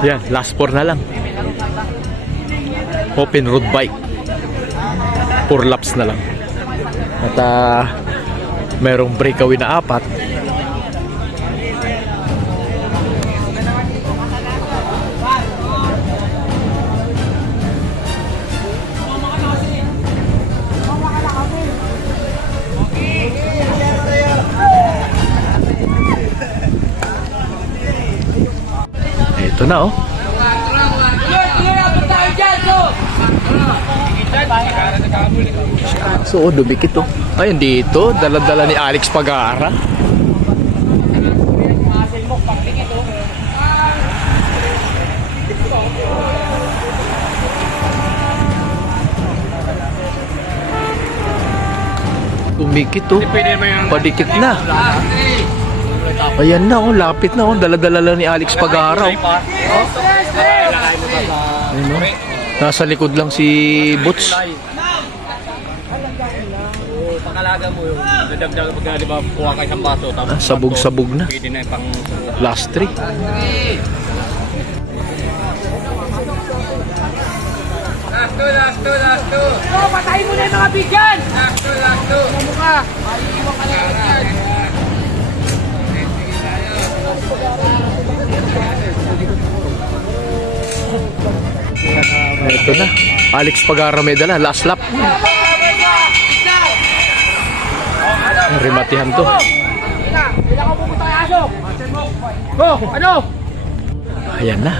Yan, last 4 na lang. Open road bike. 4 laps na lang. At merong breakaway na 4. Ito na oh. So, dumikit oh. Ayun dito, dala-dala ni Alex Pagara. Dumikit oh. Padikit na. Ayan na oh, lapit na oh. Dala-dala lang ni Alex Pagara oh. Ayun oh. Nasa likod lang si Boots. Pangalaga mo yung dadagdag pag di ba kuha ka isang baso tapos Sabog-sabog na. pwede na pang Last 3. last two. Oh, patayin mo na yung mga bigyan. Last two. Mukha. Iiwan ka lang yan. Ito na. Alex Pagara may dala. Last lap. Rimatihan to. Ilan ka pupunta kay Aso? Go! Ano? Ayan na.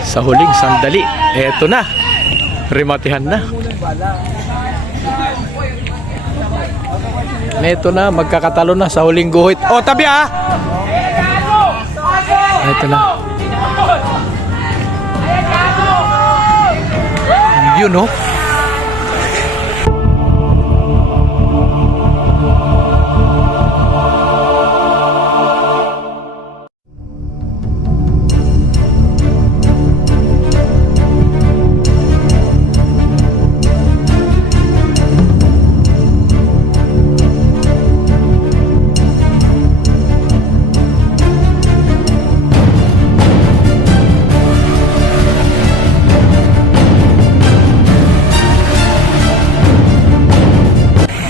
Sa huling sandali. Eto na. Rimatihan na. Eto na. Magkakatalo na sa huling guhit. Oh, tabi ah! Eto na. Yun oh.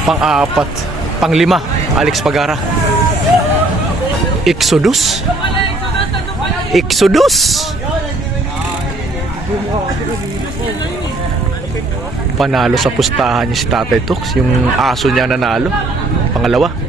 Pang-4, pang-5, Alex Pagara. Exodus. Panalo sa pustahan niya si Tatay Tox. Yung aso niya nanalo. Pangalawa.